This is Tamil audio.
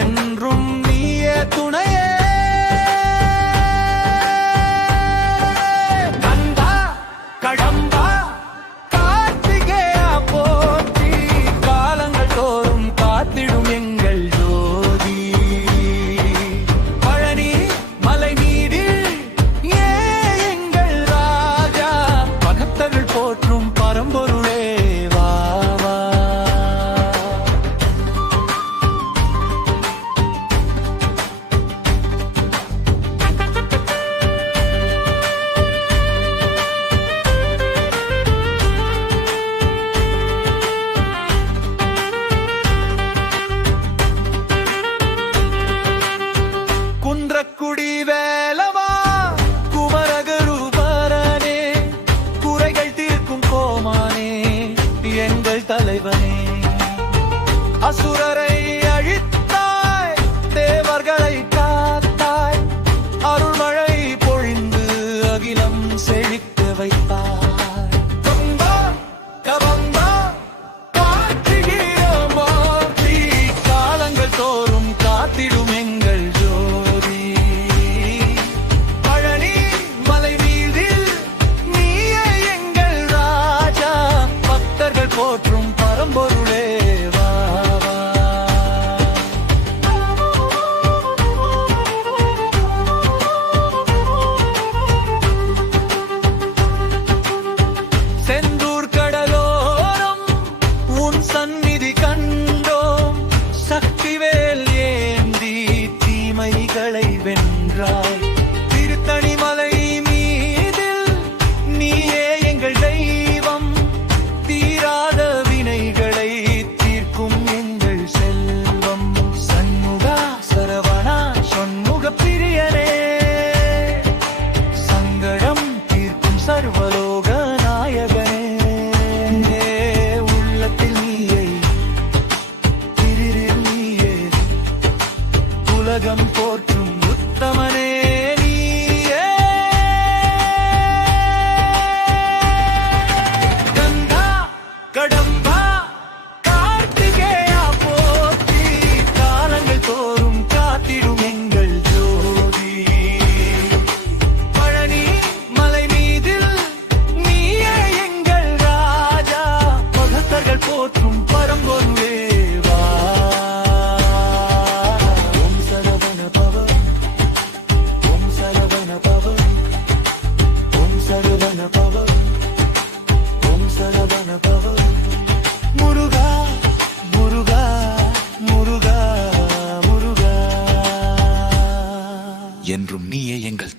என்றும் நீயே துணையே. கந்தா கடம்பா கார்த்திகேயா போற்றி, காலங்கள் தோறும் காத்திடும் எங்கள் ஜோதி. பழனி மலை நீரில் ஏ எங்கள் ராஜா, பக்தர்கள் போற்றும் பரம்பொருளே வா வா. குன்றக்குடி வேலவா குமரகுருபரனே, குறைகள் தீர்க்கும் கோமானே எங்கள் தலைவனே. அசுரரை அழித்தாய், தேவர்களை காத்தாய், அருள்மழை பொழிந்து அகிலம் செழிக்க வைத்தாய். கம்பா கபம்பா கார்த்திகேயா போற்றி, காலங்கள் தோறும் காத்திடும் எங்கள் ஜோதி. பழனி மலை மீதில் நீயே எங்கள் ராஜா, பக்தர்கள் போற்றும் பரம்பொருளே வா வா. செந்தூர் கடலோரம் உன் சந்நிதி கண்டோம், சக்திவேல் ஏந்தி தீமைகளை வென்றாய். திருத்தணி மலை மீதில் நீயே எங்கள் தெய்வம், தீராத வினைகளை தீர்க்கும் எங்கள் செல்வம். சண்முகா சரவணா சொன்முக பிரியனே, சங்கடம் தீர்க்கும் சர்வலோக நாயகனே. உள்ளத்தில் நீயே, திரிரில் நீயே, உலகம் போற்றும் உத்தமனே நீயே. கந்தா கடம்பா கார்த்திகேயா போற்றி, காலங்கள் தோறும் காத்திடும் எங்கள் ஜோதி. பழனி மலை மீதில் நீயே எங்கள் ராஜா, பக்தர்கள் போற்றும் பரம்பொருளே வா. ஓம் சரவண பவ, ஓம் சரவண பவ, ஓம் சரவண பவ, ஓம் சரவண பவ. முருகா முருகா முருகா முருகா, என்றும் நீயே எங்கள்